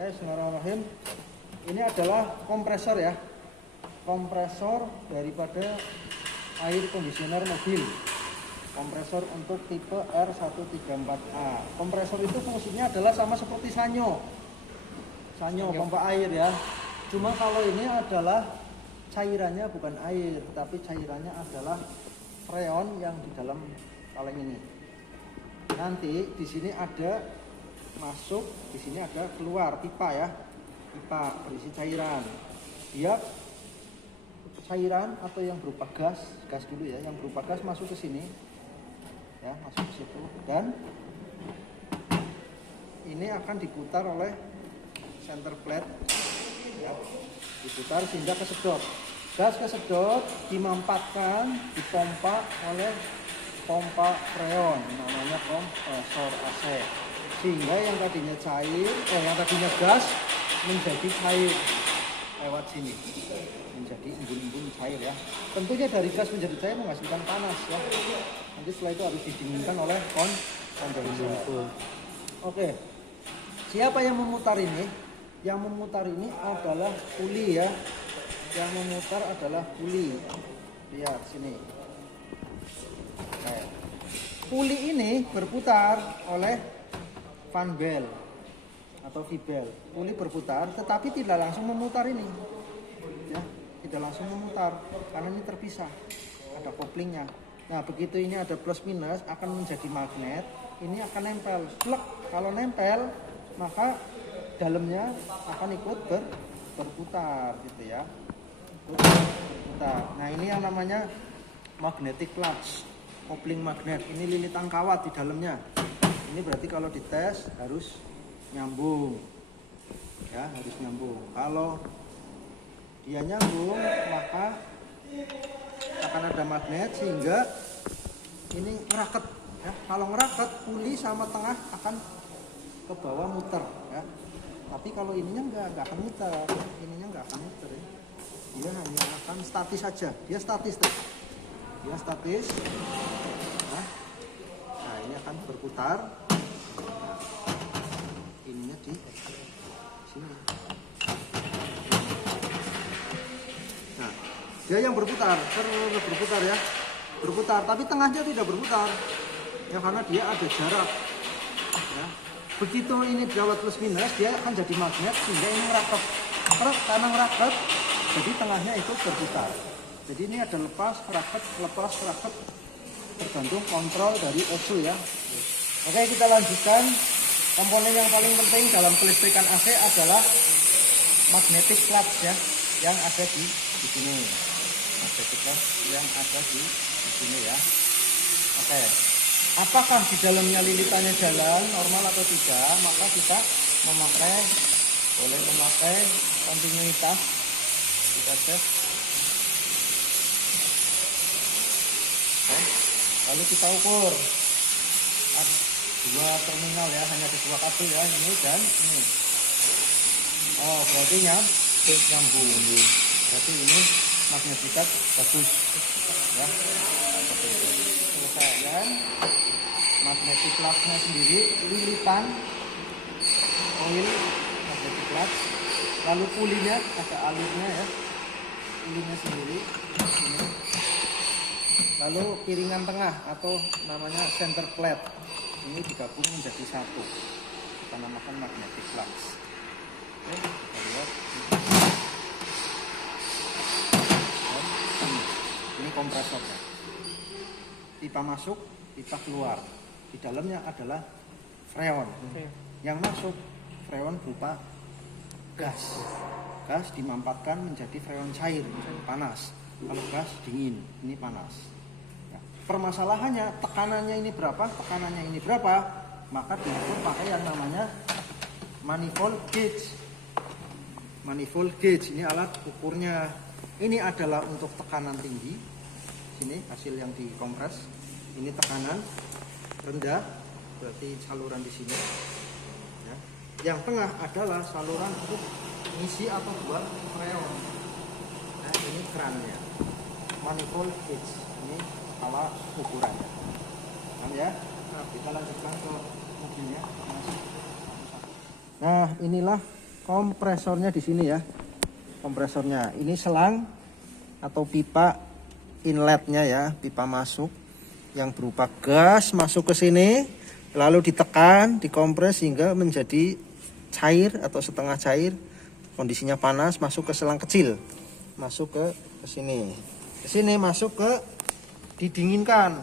Oke, bismillahirrahmanirrahim. Ini adalah kompresor ya. Kompresor daripada air conditioner mobil. Kompresor untuk tipe R134A. Kompresor itu fungsinya adalah sama seperti sanyo. Sanyo pompa air ya. Cuma kalau ini adalah cairannya bukan air, tapi cairannya adalah freon yang di dalam kaleng ini. Nanti di sini ada masuk, di sini ada keluar pipa ya, pipa berisi cairan. Dia cairan atau yang berupa gas dulu ya, yang berupa gas masuk ke sini ya, masuk ke situ, dan ini akan diputar oleh center plate ya, diputar sehingga kesedot. Gas kesedot dimampatkan, dipompa oleh pompa freon, namanya kompresor AC. Sehingga yang tadinya cair, yang tadinya gas menjadi cair lewat sini, menjadi embun-embun cair ya. Tentunya dari gas menjadi cair menghasilkan panas ya. Nanti setelah itu harus didinginkan oleh kondensator. Oke, siapa yang memutar ini? Yang memutar ini adalah puli ya. Yang memutar adalah puli. Lihat sini. Oke. Puli ini berputar oleh fan bell atau V-bell. Puli berputar tetapi tidak langsung memutar ini ya, tidak langsung memutar karena ini terpisah, ada koplingnya. Nah begitu ini ada plus minus akan menjadi magnet, ini akan nempel plek. Kalau nempel maka dalamnya akan ikut berputar gitu ya, berputar. Nah ini yang namanya magnetic clutch, kopling magnet. Ini lilitan kawat di dalamnya. Ini berarti kalau dites harus nyambung ya, harus nyambung. Kalau dia nyambung maka akan ada magnet sehingga ini ngeraket ya. Kalau ngeraket puli sama tengah akan ke bawah muter ya. Tapi kalau ininya nggak akan muter, ininya nggak akan muter ya. Dia hanya akan statis saja. Dia statis tuh. Dia statis. Nah ini akan berputar. Ininya di sini. Nah, dia yang berputar, berputar ya, berputar. Tapi tengahnya tidak berputar, ya karena dia ada jarak. Ya. Begitu ini jawab plus minus, dia akan jadi magnet sehingga ini ngeraket. Karena ngeraket, jadi tengahnya itu berputar. Jadi ini ada lepas, raket, tergantung kontrol dari OSU ya. Oke, kita lanjutkan. Komponen yang paling penting dalam kelistrikan AC adalah magnetic clutch ya, yang ada di sini. Magnetic clutch yang ada di sini ya. Oke. Apakah di dalamnya lilitannya jalan normal atau tidak? Maka kita boleh memakai kontinuitas. Kita cek. Oke. Lalu kita ukur. Dua terminal ya, hanya ada dua kabel ya, ini dan ini. Oh berarti nyambung. Berarti ini magnetikat bagus ya. Selesai kan? Magnetic clutch-nya sendiri lilitan oil magnetic clutch. Lalu pulinya ada alurnya ya, pulinya sendiri ini. Lalu piringan tengah atau namanya center plate ini digabung menjadi satu, kita namakan magnetic clutch. Oke, kita lihat. Ini kompresornya. Pipa masuk, pipa keluar. Di dalamnya adalah freon. Yang masuk freon berupa gas. Gas dimampatkan menjadi freon cair, panas. Kalau gas dingin, ini panas. Permasalahannya tekanannya ini berapa, maka diukur pakai yang namanya manifold gauge. Manifold gauge ini alat ukurnya. Ini adalah untuk tekanan tinggi. Sini hasil yang dikompres. Ini tekanan rendah, berarti saluran di sini. Ya. Yang tengah adalah saluran untuk ngisi atau buat freon. Nah ini kerannya. Manifold gauge. Ini alat ukurannya. Ya. Nah, kita lanjutkan ke mobilnya. Nah, inilah kompresornya di sini ya. Kompresornya ini selang atau pipa inletnya ya, pipa masuk yang berupa gas masuk ke sini, lalu ditekan, dikompres hingga menjadi cair atau setengah cair. Kondisinya panas, masuk ke selang kecil, masuk ke sini. Ke sini masuk ke didinginkan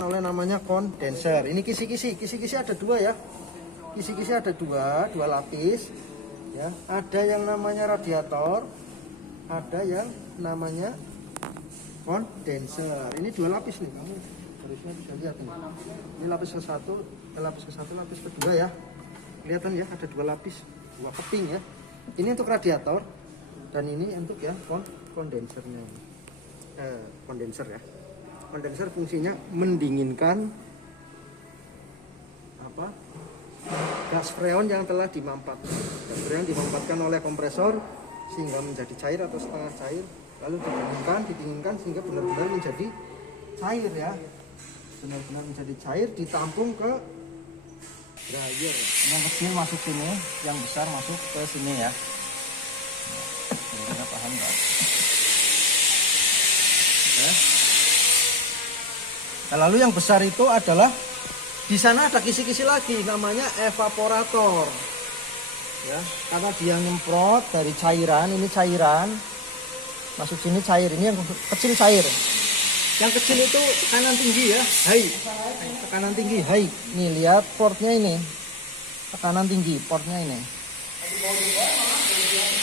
oleh namanya kondenser. Ini kisi-kisi ada dua ya. Kisi-kisi ada dua lapis. Ya, ada yang namanya radiator, ada yang namanya kondenser. Ini dua lapis nih, kamu harusnya bisa lihat nih. Ini lapis ke satu, lapis kedua ya. Kelihatan ya, ada dua lapis, dua keping ya. Ini untuk radiator dan ini untuk ya kondensernya. Kondenser ya. Kondenser fungsinya mendinginkan gas freon yang telah dimampatkan. Gas freon dimampatkan oleh kompresor sehingga menjadi cair atau setengah cair, lalu didinginkan sehingga benar-benar menjadi cair ya. Benar-benar menjadi cair, ditampung ke dryer. Yang kecil masuk sini, yang besar masuk ke sini ya. Kita paham nggak? Ya. Nah, lalu yang besar itu adalah di sana ada kisi-kisi lagi, namanya evaporator. Ya, karena dia nyemprot dari cairan, ini cairan masuk sini cair, ini yang kecil cair. Yang kecil itu tekanan tinggi ya, high. Tekanan tinggi high. Nih lihat portnya ini, tekanan tinggi portnya ini.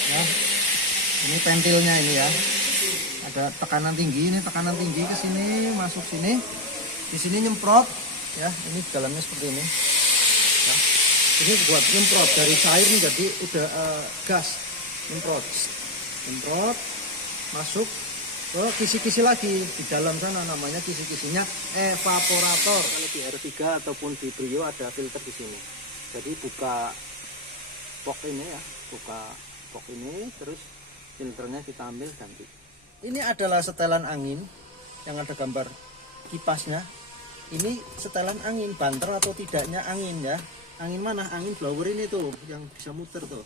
Ya, ini pentilnya ini ya. Ada tekanan tinggi, ini tekanan tinggi ke sini, masuk sini. Di sini nyemprot. Ya, ini dalamnya seperti ini. Nah, ini buat nyemprot dari cair menjadi udah gas. Nyemprot, masuk ke kisi-kisi lagi di dalam sana, namanya kisi-kisinya evaporator. Kalau di R3 ataupun di Brio ada filter di sini. Jadi buka box ini ya, terus filternya kita ambil ganti. Ini adalah setelan angin yang ada gambar kipasnya. Ini setelan angin, banter atau tidaknya angin ya. Angin mana? Angin blower ini tuh yang bisa muter tuh.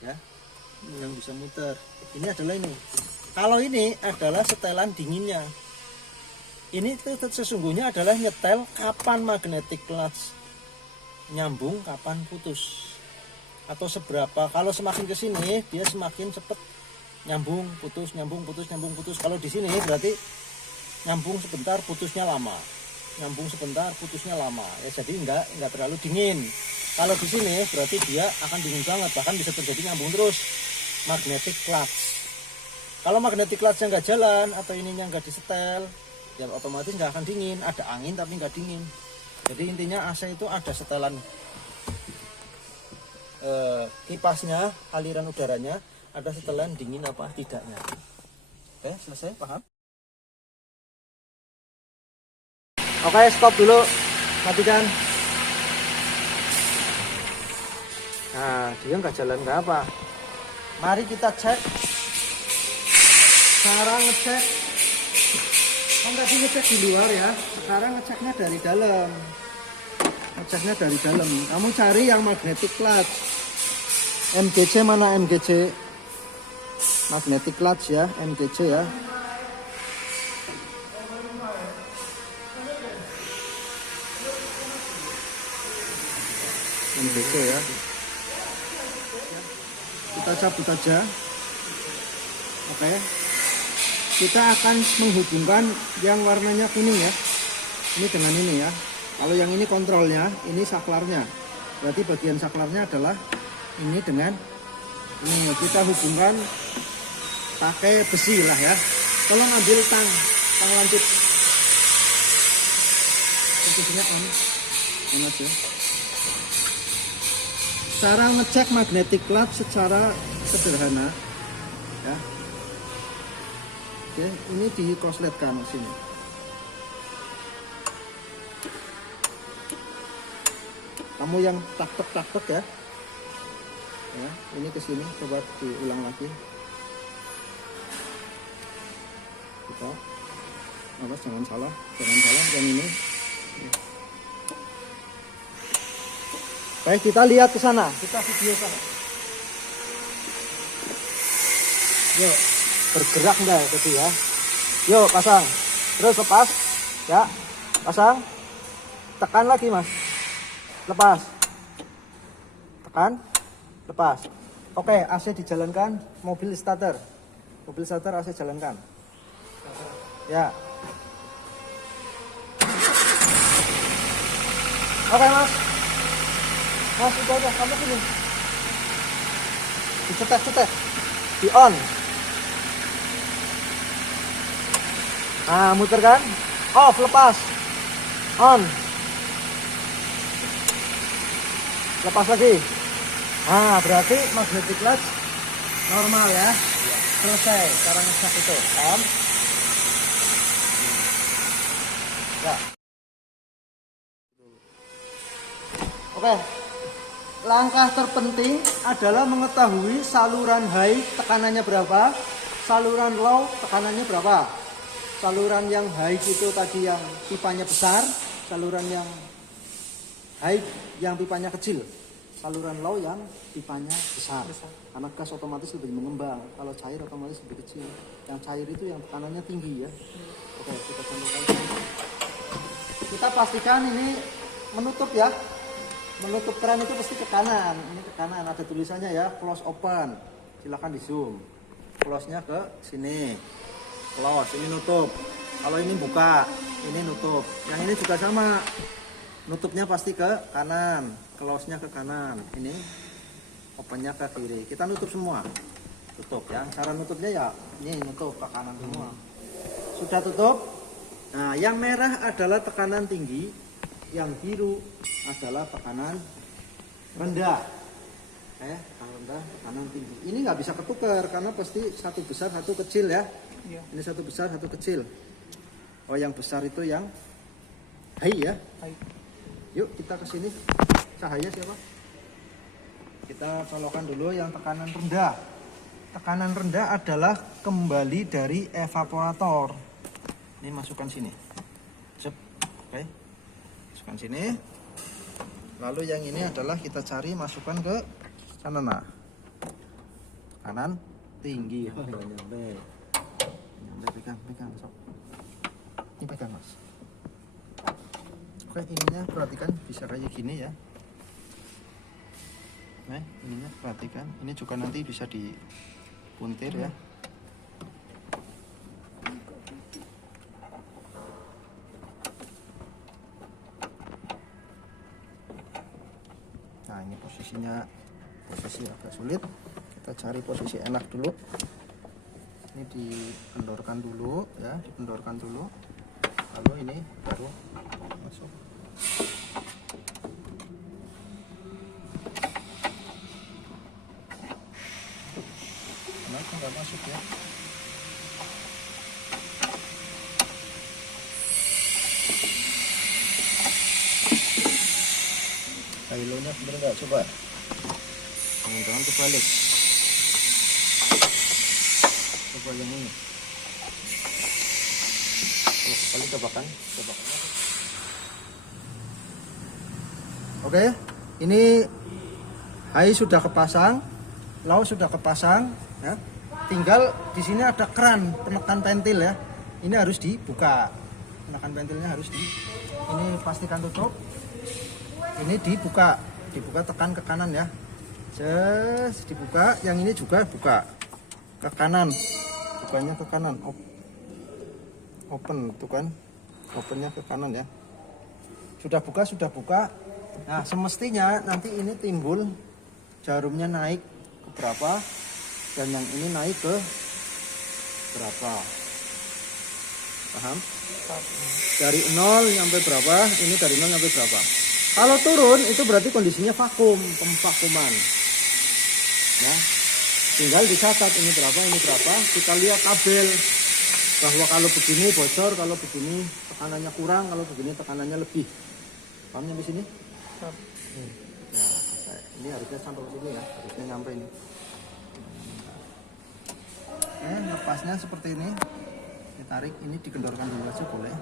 Ya. Yang bisa muter. Ini adalah ini. Kalau ini adalah setelan dinginnya. Ini tuh sesungguhnya adalah nyetel kapan magnetic clutch nyambung, kapan putus. Atau seberapa. Kalau semakin ke sini dia semakin cepat nyambung, putus, nyambung, putus, nyambung, putus. Kalau di sini berarti nyambung sebentar, putusnya lama. Nyambung sebentar, putusnya lama. Ya, jadi enggak terlalu dingin. Kalau di sini berarti dia akan dingin banget, bahkan bisa terjadi nyambung terus. Magnetic clutch. Kalau magnetic clutch-nya nggak jalan atau ininya nggak disetel, ya otomatis nggak akan dingin. Ada angin tapi nggak dingin. Jadi intinya AC itu ada setelan kipasnya, aliran udaranya, ada setelan dingin apa tidaknya. Oke, selesai, paham? Oke, stop dulu, matikan. Nah, dia nggak jalan nggak apa. Mari kita cek. Sekarang ngecek. Tadi ngecek di luar ya. Sekarang ngeceknya dari dalam. Ngeceknya dari dalam. Kamu cari yang magnetic clutch. MGC mana MGC? Magnetic clutch ya, MGC ya. MGC ya. Kita cabut aja. Oke. Kita akan menghubungkan yang warnanya kuning ya. Ini dengan ini ya. Kalau yang ini kontrolnya, ini saklarnya. Berarti bagian saklarnya adalah ini dengan ini. Kita hubungkan pakai besi lah ya. Tolong ambil tang lancip. Posisinya on aja. Cara ngecek magnetic clutch secara sederhana ya. Oke, ini dikosletkan sini. Kamu yang tak-tek ya. Ya, ini ke sini, coba diulang lagi. Kita awas, jangan salah yang ini. Baik, kita lihat ke sana. Kita video sana. Yuk, bergerak enggak tadi ya? Yuk, pasang. Terus lepas. Ya, pasang. Tekan lagi, Mas. Lepas. Tekan. Lepas. Oke, AC dijalankan. Mobil starter. Mobil starter AC jalankan. Ya. Oke, Mas. Mas, itu aja. Kamu sini. Dicetek-cetek. Di on. Nah, muter kan? Off, lepas. On. Lepas lagi. Nah, berarti magnetic clutch normal ya. Selesai cara ngesak itu. On. Ya. Oke. Langkah terpenting adalah mengetahui saluran high tekanannya berapa, saluran low tekanannya berapa. Saluran yang high itu tadi yang pipanya besar, saluran yang high yang pipanya kecil, saluran low yang pipanya besar. Karena gas otomatis lebih mengembang, kalau cair otomatis lebih kecil. Yang cair itu yang tekanannya tinggi ya. Oke, kita contohkan. Kita pastikan ini menutup ya. Menutup keran itu pasti ke kanan. Ini ke kanan, ada tulisannya ya, close open. Silahkan di zoom. Close-nya ke sini. Close, ini nutup. Kalau ini buka, ini nutup. Yang ini juga sama. Nutupnya pasti ke kanan, close-nya ke kanan. Ini open-nya ke kiri. Kita nutup semua. Tutup ya. Cara nutupnya ya ini nutup ke kanan semua. Sudah tutup. Nah, yang merah adalah tekanan tinggi, yang biru adalah tekanan rendah. Tekanan rendah, tekanan tinggi. Ini nggak bisa ketukar karena pasti satu besar, satu kecil ya. Iya. Ini satu besar, satu kecil. Oh, yang besar itu yang high ya. High. Yuk kita ke sini. Cahaya siapa? Kita colokan dulu yang tekanan rendah. Tekanan rendah adalah kembali dari evaporator. Ini masukkan sini. Cep. Oke. Masukkan sini. Lalu yang ini adalah kita cari masukkan ke sana. Nah. Kanan tinggi. Nyampe. Pegang, sok. Ini pegang, Mas. Oke, ininya perhatikan bisa kayak gini ya. Nah, ininya perhatikan. Ini juga nanti bisa dipuntir ya. Nah, ini posisinya posisi agak sulit. Kita cari posisi enak dulu. Ini dikendorkan dulu ya, dikendorkan dulu. Lalu ini baru masuk. Kenapa nggak masuk ya? Kailonya bener nggak? Coba. Jangan kebalik. Coba yang ini. Kali cobakan. Oke, ini high sudah kepasang, low sudah kepasang, ya. Tinggal di sini ada keran penekan pentil ya. Ini harus dibuka. Penekan pentilnya harus ini pastikan tutup. Ini dibuka tekan ke kanan ya. Dibuka, yang ini juga buka ke kanan. Bukanya ke kanan. Open tuh kan, opennya ke kanan ya. Sudah buka. Nah, semestinya nanti ini timbul jarumnya naik ke berapa dan yang ini naik ke berapa. Paham? Dari 0 sampai berapa, ini dari 0 sampai berapa. Kalau turun itu berarti kondisinya vakum, pemvakuman. Ya. Tinggal dicatat ini berapa, kita lihat tabel. Bahwa kalau begini bocor, kalau begini tekanannya kurang, kalau begini tekanannya lebih. Paham sampai sini? Ya, ini harusnya sampai sini ya, harusnya nyampe ini. Lepasnya seperti ini. Ditarik, ini dikendorkan dulu aja boleh.